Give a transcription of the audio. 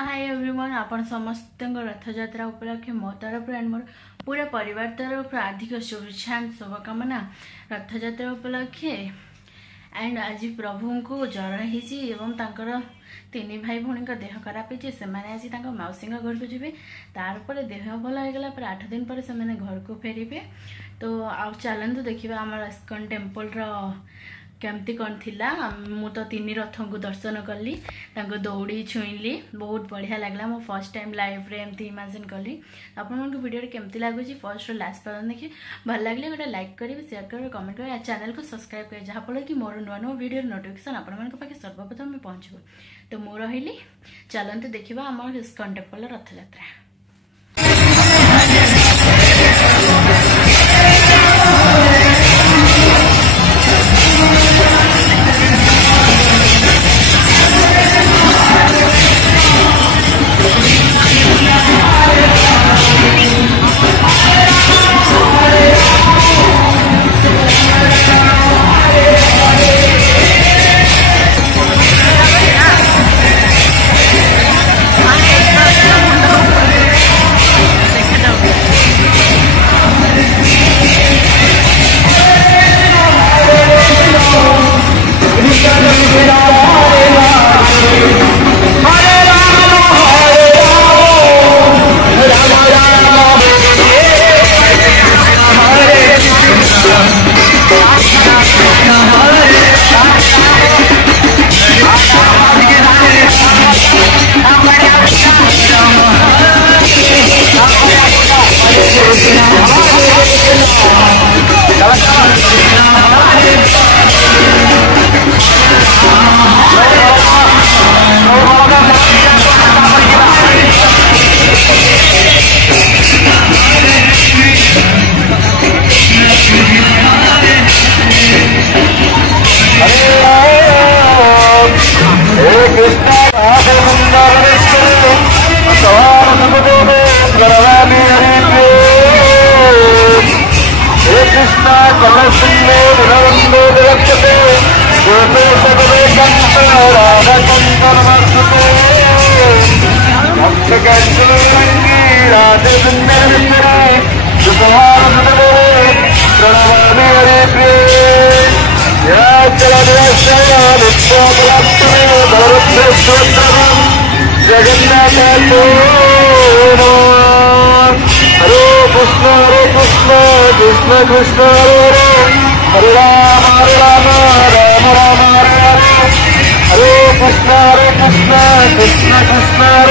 Hi everyone आपण समस्त रथयात्रा उपलक्षे मो तरफ एंड मोर पूरा परिवार तरफ हार्दिक शुभेच्छा शुभकामना रथयात्रा उपलक्षे। एंड आज प्रभु को ज्वर हो तीन भाई भौणी देह खराब है से आज मौसी घर को जी तार देह भल होगा 8 दिन पर से घर को फेरबे। तो आ चलतु देखा आम इस्कॉन टेम्पल केमती कौन थिला मु तो 3 रथ को दर्शन कली दौड़ी छुईली बहुत बढ़िया लगला। मो फर्स्ट टाइम लाइव रे एमती इमेजिन कली। आपन को वीडियो केमती लगुच फर्स्ट लास्ट पर्यटन देखिए भल लगे गोटे लाइक करेंगे शेयर करेंगे कमेंट करेंगे चैनल को सब्सक्राइब करें जहाँफल कि मोर नुआ नुआ वीडियो नोटिफिकेशन आपण पाखे सर्वप्रथम पहुँचब। तो मु रही चलते देखा आम इस्कॉन टेम्पल रथयात्रा। जगन्नाथ हरे कृष्ण कृष्ण कृष्ण हरे राम राम राम राम हरे कृष्ण कृष्ण कृष्ण